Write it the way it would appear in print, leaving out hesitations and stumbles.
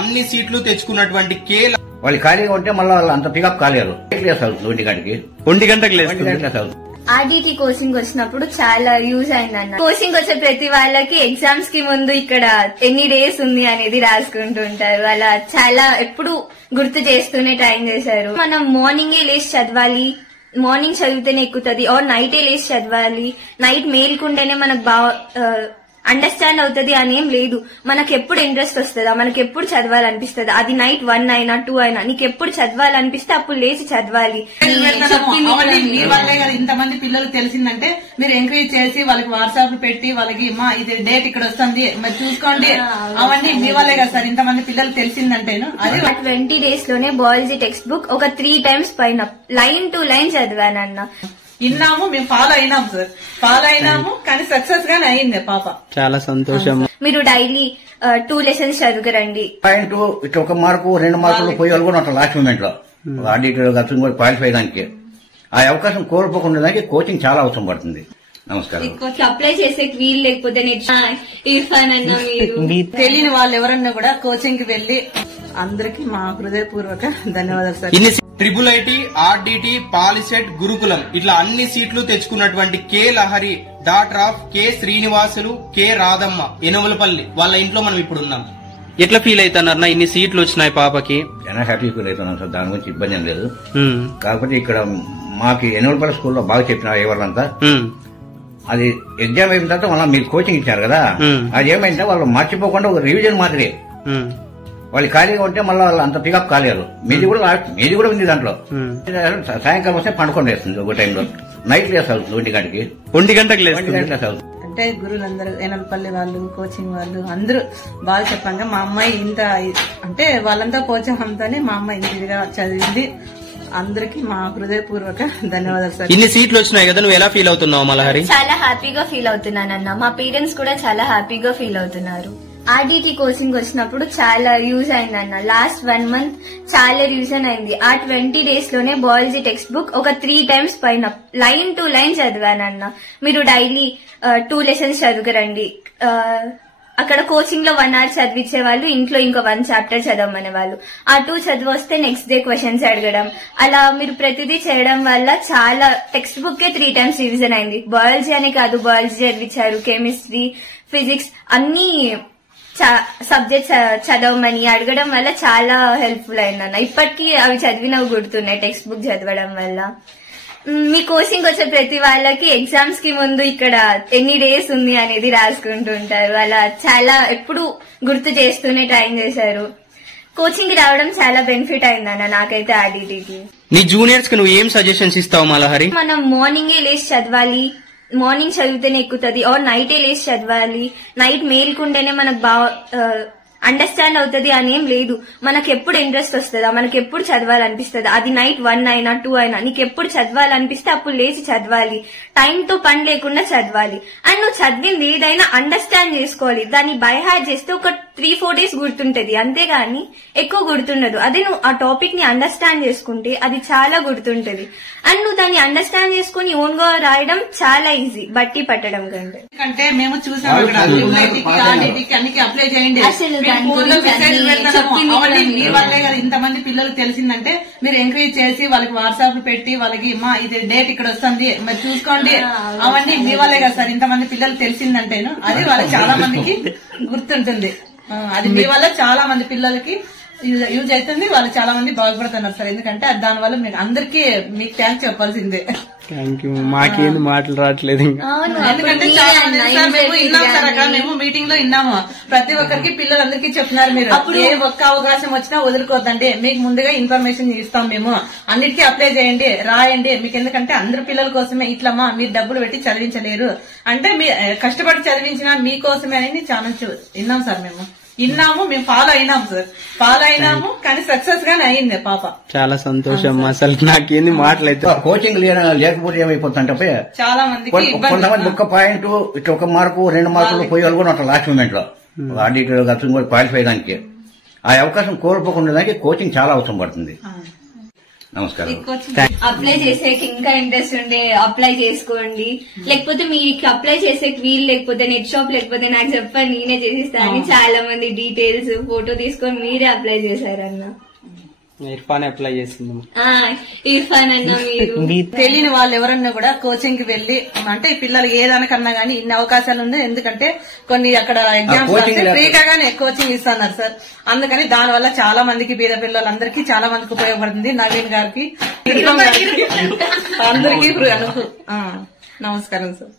అన్ని సీట్లు తెచ్చుకున్నటువంటి కే వాళ్ళు ఖాళీగా ఉంటే మళ్ళీ వాళ్ళు అంత పికప్ కాలేరు. ఒంటి గంటకి లేదు. ఆర్డిటి కోచింగ్ వచ్చినప్పుడు చాలా యూజ్ అయిందన్న. కోచింగ్ వచ్చే ప్రతి వాళ్ళకి ఎగ్జామ్స్ కి ముందు ఇక్కడ ఎన్ని డేస్ ఉంది అనేది రాసుకుంటూ ఉంటారు. అలా చాలా ఎప్పుడు గుర్తు చేస్తూనే టైం చేశారు. మనం మార్నింగే లేచి చదవాలి, మార్నింగ్ చదివితేనే ఎక్కుతుంది, ఆర్ నైటే లేచి చదవాలి, నైట్ మేల్కుంటేనే మనకు బాగా అండర్స్టాండ్ అవుతుంది అని ఏం లేదు. మనకు ఎప్పుడు ఇంట్రెస్ట్ వస్తుందా, మనకు ఎప్పుడు చదవాలనిపిస్తుందా, అది నైట్ 1 అయినా 2 అయినా నీకు ఎప్పుడు చదవాలనిపిస్తే అప్పుడు లేచి చదవాలి. మీ వల్లే కదా ఇంతమంది పిల్లలు తెలిసిందంటే మీరు ఎంకరేజ్ చేసి వాళ్ళకి వాట్సాప్ పెట్టి వాళ్ళకి మా ఇది డేట్ ఇక్కడ వస్తుంది మరి చూసుకోండి, అవన్నీ మీ వల్లే కదా సార్ ఇంతమంది పిల్లలు తెలిసిందంటేను. అది 20 days లోనే బయాలజీ టెక్స్ట్ బుక్ ఒక 3 times పైన లైన్ టు లైన్ చదివానన్న. విన్నాము, మేము ఫాలో అయినాము సార్, ఫాలో అయినాము, కానీ సక్సెస్ గానే అయింది పాప. చాలా సంతోషం. మీరు డైలీ 2 lessons చదువుకురండి. పాయింట్ ఇట్లా 1 మార్కు 2 మార్కులు పోయేవాళ్ళు కూడా ఉంటారు లాస్ట్ మూమెంట్ లో ఆడిటర్ క్వాలిఫై దానికి. ఆ అవకాశం కోల్పోకుండా దానికి కోచింగ్ చాలా అవసరం పడుతుంది. నమస్కారం. అప్లై చేసే వీలు లేకపోతే ఇర్ఫాన్ అన్న మీరు తెలియని వాళ్ళు ఎవరన్నా కూడా కోచింగ్ కి వెళ్లి అందరికి మా హృదయపూర్వక ధన్యవాదాలు సార్. ట్రిపుల్ ఆర్డిటి, పాలిసెట్, గురుకులం ఇట్లా అన్ని సీట్లు తెచ్చుకున్నటువంటి K Lahari, doctor of K Srinivasulu, K Radhamma, Enumalapalli వాళ్ళ ఇంట్లో మనం ఇప్పుడు ఉన్నాం. ఎట్లా ఫీల్ అవుతున్నారు ఇన్ని సీట్లు వచ్చినాయి పాపకి? చాలా హ్యాపీ ఫీల్ అవుతున్నాం సార్, దాని గురించి ఇబ్బంది ఏం లేదు. కాకపోతే ఇక్కడ మాకు ఎనుమలపల్లి స్కూల్లో బాగా చెప్పినారు ఎవరంతా. అది ఎగ్జామ్ అయిన తర్వాత మళ్ళీ మీరు కోచింగ్ ఇచ్చారు కదా, అది ఏమైందంటే వాళ్ళు మర్చిపోకుండా ఒక రివిజన్ మాదిరి. వాళ్ళు ఖాళీగా ఉంటే మళ్ళీ వాళ్ళు అంత పికప్ కాలేరు. మీది కూడా ఉంది దాంట్లో. సాయంకాలం వస్తే పండుకొని వేస్తుంది ఒక టైంలో, నైట్ లేస్తారు 1 గంటకి లేస్తారు. అంటే గురువులందరూ ఏనల్పల్లి వాళ్ళు, కోచింగ్ వాళ్ళు అందరూ బాగా చెప్పంగా మా అమ్మాయి ఇంత అంటే వాళ్ళంతా ప్రోత్సాహంతోనే మా అమ్మాయి ఇంటిగా చదివింది. అందరికి మా హృదయపూర్వక ధన్యవాదాలు సార్. ఇన్ని సీట్లు వచ్చినాయి కదా, నువ్వు ఎలా ఫీల్ అవుతున్నావు మలహరి? చాలా హ్యాపీగా ఫీల్ అవుతున్నానన్న. మా పేరెంట్స్ కూడా చాలా హ్యాపీగా ఫీల్ అవుతున్నారు. ఆర్డిటి కోచింగ్ వచ్చినప్పుడు చాలా యూజ్ అయిందన్న. లాస్ట్ 1 month చాలా రివిజన్ అయింది. ఆ 20 days లోనే బయాలజీ టెక్స్ట్ బుక్ ఒక 3 times పైన లైన్ టు లైన్ చదివానన్న. మీరు డైలీ 2 lessons చదువుకురండి. అక్కడ కోచింగ్ లో 1 hour చదివించే వాళ్ళు, ఇంట్లో ఇంకో 1 chapter చదవమనే వాళ్ళు. ఆ 2 చదివి వస్తే నెక్స్ట్ డే క్వశ్చన్స్ అడగడం, అలా మీరు ప్రతిదీ చేయడం వల్ల చాలా టెక్స్ట్ బుక్ 3 times రివిజన్ అయింది. బయాలజీ అనే కాదు, బయాలజీ చదివించారు, కెమిస్ట్రీ, ఫిజిక్స్ అన్ని సబ్జెక్ట్స్ చదవమని అడగడం వల్ల చాలా హెల్ప్ఫుల్ అయిందన్న. ఇప్పటికీ అవి చదివినవి గుర్తున్నాయి టెక్స్ట్ బుక్ చదవడం వల్ల. మీ కోచింగ్ వచ్చే ప్రతి వాళ్ళకి ఎగ్జామ్స్ కి ముందు ఇక్కడ ఎన్ని డేస్ ఉంది అనేది రాసుకుంటూ ఉంటారు. అలా చాలా ఎప్పుడు గుర్తు చేస్తూనే టైం చేశారు. కోచింగ్ కి రావడం చాలా బెనిఫిట్ అయిందన్న నాకైతే ఆర్డిటికి. నీ జూనియర్స్ కి నువ్వు ఏం సజెషన్స్ ఇస్తావు మలహరి? మనం మార్నింగే లేచి చదవాలి, మార్నింగ్ చదివితేనే ఎక్కుతుంది, ఆర్ నైటే లేచి చదవాలి, నైట్ మేల్కుంటేనే మనకు బాగా అండర్స్టాండ్ అవుతుంది అని ఏం లేదు. మనకు ఎప్పుడు ఇంట్రెస్ట్ వస్తుందా, మనకు ఎప్పుడు చదవాలనిపిస్తుందా, అది నైట్ 1 అయినా 2 అయినా నీకు ఎప్పుడు చదవాలనిపిస్తే అప్పుడు లేచి చదవాలి, టైంతో పని లేకుండా చదవాలి. అండ్ నువ్వు చదివింది ఏదైనా అండర్స్టాండ్ చేసుకోవాలి. దాన్ని బై హార్ట్ చేస్తే ఒక 3-4 days గుర్తుంటది, అంతేగాని ఎక్కువ గుర్తుండదు. అదే నువ్వు ఆ టాపిక్ ని అండర్స్టాండ్ చేసుకుంటే అది చాలా గుర్తుంటది. అండ్ నువ్వు దాన్ని అండర్స్టాండ్ చేసుకుని ఓన్ గా రాయడం చాలా ఈజీ బట్టి పట్టడం కంటే. అంటే మేము చూసాము అన్నికి అప్లై చేయండి, మీ వల్లే కదా ఇంతమంది పిల్లలు తెలిసిందంటే మీరు ఎంకరేజ్ చేసి వాళ్ళకి వాట్సాప్ పెట్టి వాళ్ళకి మా ఇది డేట్ ఇక్కడ వస్తుంది మరి చూసుకోండి, అవన్నీ మీ వల్లే కదా సార్ ఇంతమంది పిల్లలు తెలిసిందంటేను. అది వాళ్ళకి చాలా మందికి గుర్తుంటుంది. అది మీ వల్ల చాలా మంది పిల్లలకి యూజ్ అవుతుంది, వాళ్ళు చాలా మంది బాగుపడుతున్నారు సార్. ఎందుకంటే దానివల్ల మీరు అందరికీ మీకు థ్యాంక్స్ చెప్పాల్సిందే. Thank you. మాకేంది మాటలు రావట్లేదు ఇంకా. ఎందుకంటే చాలా మంది సార్ మేము విన్నాం సార్, అక్కడ మేము మీటింగ్ లో విన్నాము. ప్రతి ఒక్కరికి పిల్లలందరికీ చెప్తున్నారు మీరు అప్పుడు ఏ ఒక్క అవకాశం వచ్చినా వదులుకోవద్దండి, మీకు ముందుగా ఇన్ఫర్మేషన్ ఇస్తాం, మేము అన్నిటికీ అప్లై చేయండి, రాయండి. మీకు ఎందుకంటే అందరి పిల్లల కోసమే ఇట్లమ్మా మీరు డబ్బులు పెట్టి చదివించలేరు అంటే మీ కష్టపడి చదివించిన మీకోసమే అని చాలా విన్నాం సార్. మేము విన్నాము, మేము ఫాలో అయినాము సార్, ఫాలో అయినాము, కానీ సక్సెస్ గానే అయింది పాప. చాలా సంతోషం. అసలు నాకేంది మాటలైతే కోచింగ్ లేకపోతే ఏమైపోతుందంటే చాలా మందికి కొంతమంది 1 పాయింట్ ఇట్లా 1 మార్కు 2 మార్కులు పోయేవాళ్ళు కూడా ఉంటారు లాస్ట్ మూమెంట్ లో ఆడిటర్ క్వాలిఫై దానికి. ఆ అవకాశం కోల్పోకుండా దానికి కోచింగ్ చాలా అవసరం పడుతుంది. నమస్కారం. అప్లై చేసే ఇంకా ఇంట్రెస్ట్ ఉంటే అప్లై చేసుకోండి, లేకపోతే మీకు అప్లై చేసే వీలు లేకపోతే నెట్ షాప్ లేకపోతే నాకు చెప్పండి, నేనే చేసిస్తా అని చాలా మంది డీటెయిల్స్ ఫోటో తీసుకొని మీరే అప్లై చేశారన్న. ఇర్ఫాన్ అప్లై చేసింది. ఇర్ఫాన్ అన్న మీరు తెలియని వాళ్ళు ఎవరన్నా కూడా కోచింగ్ కి వెళ్లి అంటే ఈ పిల్లలు ఏదానికన్నా గానీ ఇన్ని అవకాశాలు ఉన్నాయి. ఎందుకంటే కొన్ని అక్కడ ఎగ్జామ్స్ ఫ్రీగానే కోచింగ్ ఇస్తున్నారు సార్. అందుకని దాని వల్ల చాలా మందికి పేద పిల్లలందరికీ చాలా మందికి ఉపయోగపడుతుంది. నవీన్ గారికి అందరికీ నమస్కారం సార్.